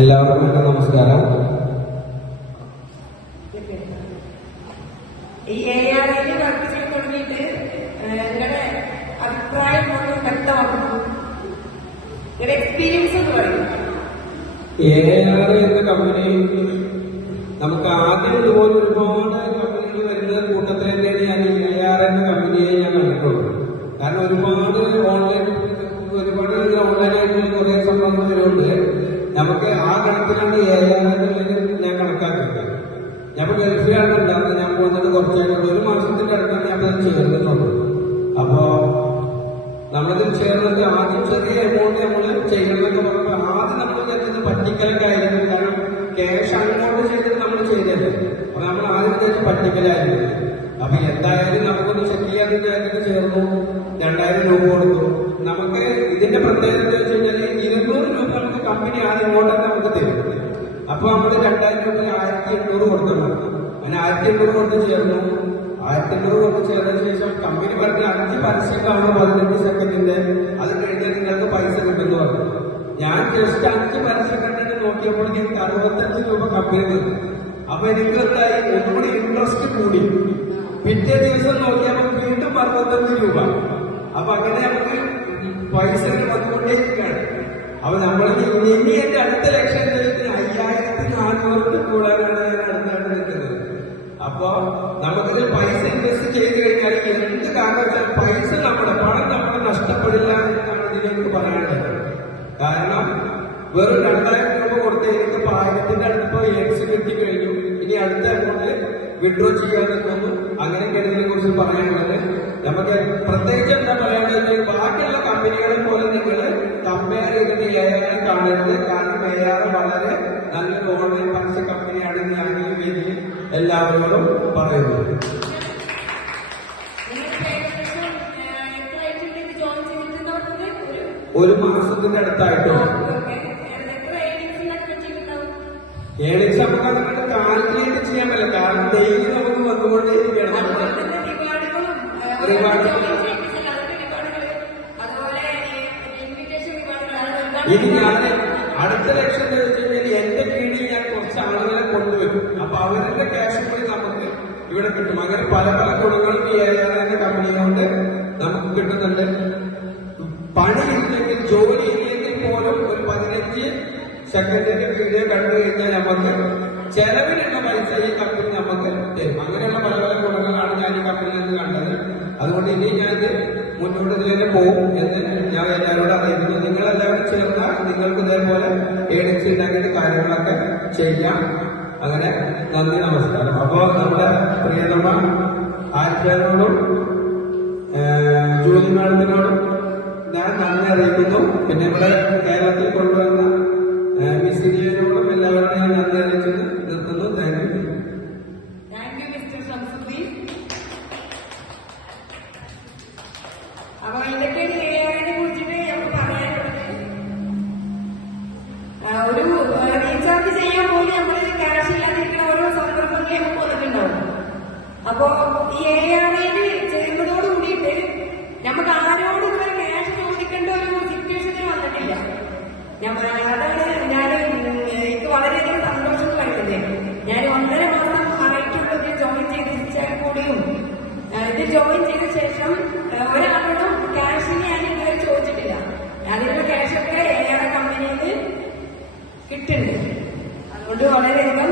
എല്ലാവർക്കും നമസ്കാരം. ഈ ARIൽ വർക്ക് ചെയ്യാൻ തുടങ്ങിയിട്ട് നിങ്ങളുടെ അഭിപ്രായം ഒന്ന് വ്യക്തമാക്കുന്നു, നിങ്ങളുടെ എക്സ്പീരിയൻസ് എന്ന് പറയും. AR എന്ന കമ്പനി നമുക്ക് ആദ്യം ഇതുപോലെ ഒരുപാട് കമ്പനികൾ വരുന്ന കൂട്ടത്തിൽ തന്നെയാണ് ഞാൻ ഈ AR എന്ന കമ്പനിയെ ഞാൻ കണ്ടിട്ടുള്ളൂ. കാരണം ഒരുപാട് ഓൺലൈനായിട്ട് കുറെ സംഭവങ്ങൾ വരുന്നുണ്ട്. നമുക്ക് ആ ഗണത്തിലാണ് AR എന്നുള്ളത് ഞാൻ കണക്കാക്കുന്നത്. ഞാൻ ഗൾഫിലാണ് ഉണ്ടാകുന്നത്. ഞാൻ പോകുന്നത് കുറച്ചായിട്ട് 1 മാസത്തിന്റെ അടുത്താണ് ഞാൻ അത് ചേർന്നിട്ടുള്ളൂ. അപ്പോ നമ്മളതിൽ ചേർന്നത് ആദ്യം ചെറിയ എമൗണ്ട് നമ്മൾ ചെയ്യണമെന്നൊക്കെ പറയുമ്പോൾ ആദ്യം നമ്മൾ വിചാരിച്ചത് പറ്റിക്കലൊക്കെ ആയിരുന്നു. കാരണം ക്യാഷ് അങ്ങോട്ട് ചെയ്തിട്ട് നമ്മൾ ചെയ്തല്ലേ. അപ്പൊ നമ്മൾ ആദ്യം വിചാരിച്ച പറ്റിക്കലായിരുന്നു. അപ്പൊ എന്തായാലും നമുക്കൊന്ന് ചെക്ക് ചെയ്യാന്ന് വിചാരിച്ചിട്ട് ചേർന്നു. 2000 രൂപ കൊടുത്തു. നമുക്ക് ഇതിന്റെ പ്രത്യേകത എന്താ വെച്ച് കഴിഞ്ഞാൽ 200 രൂപ നമുക്ക് കമ്പനി ആദ്യം ഇങ്ങോട്ട് നമുക്ക് തരും. അപ്പൊ നമ്മൾ 2000 രൂപ 1800 കൊടുക്കണം. അങ്ങനെ 1800 കൊടുത്ത് ചേർന്നു. 1800 കൊടുത്ത് ചേർന്നതിന് ശേഷം കമ്പനി പറഞ്ഞ 5 പരസ്യങ്ങളാണ് 15 സെക്കൻഡിന്റെ, അത് കഴിഞ്ഞാൽ നിങ്ങൾക്ക് പൈസ കിട്ടുന്നു പറഞ്ഞു. ഞാൻ ജസ്റ്റ് 5 പരസ്യം കണ്ടിട്ട് നോക്കിയപ്പോൾ എനിക്ക് 65 രൂപ കമ്പനി തന്നു. അപ്പൊ എനിക്ക് എന്തായി, ഒന്നുകൂടി ഇൻട്രസ്റ്റ് കൂടി. പിറ്റേ ദിവസം നോക്കിയപ്പോൾ വീണ്ടും 65 രൂപ. അപ്പൊ അങ്ങനെ നമുക്ക് പൈസകൾ വന്നുകൊണ്ടേയിരിക്കുകയാണ്. അപ്പൊ നമ്മൾ ഇനി എന്റെ അടുത്ത ലക്ഷ്യം 5400 കൂടാനാണ് ഞാൻ അടുത്താണ് നിൽക്കുന്നത്. അപ്പൊ നമുക്കിതിൽ പൈസ ഇൻവെസ്റ്റ് ചെയ്ത് കഴിഞ്ഞാൽ എന്ത് കാരണവശാൽ പൈസ പണം നമ്മുടെ നഷ്ടപ്പെടില്ല എന്നാണ് ഇതിലേക്ക് പറയാനുള്ളത്. കാരണം വെറും 2000 രൂപ കൊടുത്ത് എനിക്കിപ്പോ 1000ന്റെ അടുത്തിപ്പോ ഏഡ്സ് കിട്ടി കഴിഞ്ഞു. ഇനി അടുത്ത അക്കൗണ്ട് വിഡ്രോ ചെയ്യാൻ നിൽക്കുന്നു. അങ്ങനെയൊക്കെയാണ് ഇതിനെ കുറിച്ച് പറയാനുള്ളത്. നമുക്ക് പ്രത്യേകിച്ച് എന്താ പറയാനുള്ളത്, ബാക്കിയുള്ള കമ്പനികളെ പോലെ നിങ്ങൾ കമ്പയർ ചെയ്തിട്ട് AR കാണരുത്. കാരണം AR വളരെ നല്ലൊരു ഓൺലൈൻ പരസ്യ കമ്പനിയാണെന്ന് ഞാൻ ഈ വേദിയിൽ എല്ലാവരോടും പറയുന്നു. ഒരു മാസത്തിന്റെ അടുത്തായിട്ടോ ഏണിങ്സ് നമുക്ക് അതുകൊണ്ട് കാൽക്കുലേറ്റ് ചെയ്യാൻ പറ്റില്ല. കാരണം ഡെയിലി നമുക്ക് വന്നുകൊണ്ടേയിരിക്കണം. ഒരുപാട് ഇനി ഞാൻ അടുത്ത ലക്ഷ്യം എന്ന് വെച്ച് കഴിഞ്ഞാൽ എന്റെ കീഴിൽ ഞാൻ കുറച്ച് ആളുകളെ കൊണ്ടുവരും. അപ്പൊ അവരുടെ ക്യാഷ് പോയി നമുക്ക് ഇവിടെ കിട്ടും. അങ്ങനെ പല പല ഗുണങ്ങളും ഈ AR എന്ന കമ്പനി കൊണ്ട് നമുക്ക് കിട്ടുന്നുണ്ട്. പണിയില്ലെങ്കിൽ ജോലി ഇല്ലെങ്കിൽ പോലും ഒരു 15 സെക്കൻഡിന്റെ വീഡിയോ കണ്ടു കഴിഞ്ഞാൽ നമുക്ക് ചെലവിനുള്ള പൈസ ഈ കമ്പനി നമുക്ക് തരും. അങ്ങനെയുള്ള പല പല ഗുണങ്ങളാണ് ഞാൻ ഈ കമ്പനിയിൽ നിന്ന് കണ്ടത്. അതുകൊണ്ട് ഇനി ഞാനിത് മുന്നോട്ട് ഇതിലേക്ക് പോകും എന്ന് ഞാൻ എല്ലാവരോടും അറിയിക്കുന്നു. നിങ്ങളെല്ലാവരും ചേർന്നാൽ നിങ്ങൾക്ക് ഇതേപോലെ ഏണിങ്സ് ഉണ്ടാക്കിയിട്ട് കാര്യങ്ങളൊക്കെ ചെയ്യാം. അങ്ങനെ നന്ദി, നമസ്കാരം. അപ്പോ നമ്മുടെ പ്രിയതമ ആര്യോടും ജൂലി മാഡത്തിനോടും ഞാൻ നന്ദി അറിയിക്കുന്നു. പിന്നെ ഇവിടെ കേരളത്തിൽ കൊണ്ടുവന്ന മിസ് ജിയോടും എല്ലാവരോടും ഞാൻ നന്ദി അറിയിച്ചത് നിർത്തുന്നു. Thank you. മിസ്റ്റർ ഷംസുദ്ദീൻ. അപ്പൊ ഇതൊക്കെയാണ് ARനെ കുറിച്ചിട്ട് നമുക്ക് പറയാനുള്ളത്. ഒരു റീചാർജ് ചെയ്യാൻ പോലും നമ്മൾ ക്യാഷ് ഇല്ലാതിരിക്കുന്ന ഓരോ സന്ദർഭങ്ങളെ നമുക്ക് വന്നിട്ടുണ്ടാവും. അപ്പോ ഈ ARയിൽ ചെയ്യുന്നതോട് കൂടിയിട്ട് നമുക്ക് ആരോടും ഇതുവരെ ക്യാഷ് ചോദിക്കേണ്ട ഒരു സിറ്റുവേഷനിൽ വന്നിട്ടില്ല. അതാണ് എനിക്ക് വളരെയധികം സന്തോഷം വരുന്നത്. ഞാൻ 1.5 മാസം ആയിട്ടുള്ളത് ജോയിൻ ചെയ്തിച്ചാൽ കൂടിയും ഇത് ജോയിൻ ചെയ്ത ശേഷം ഒരാളോടും ക്യാഷിന് ഞാൻ ഇതുവരെ ചോദിച്ചിട്ടില്ല. അതിനുള്ള ക്യാഷൊക്കെ AR കമ്പനിയിൽ കിട്ടുന്നുണ്ട്. അതുകൊണ്ട് വളരെയധികം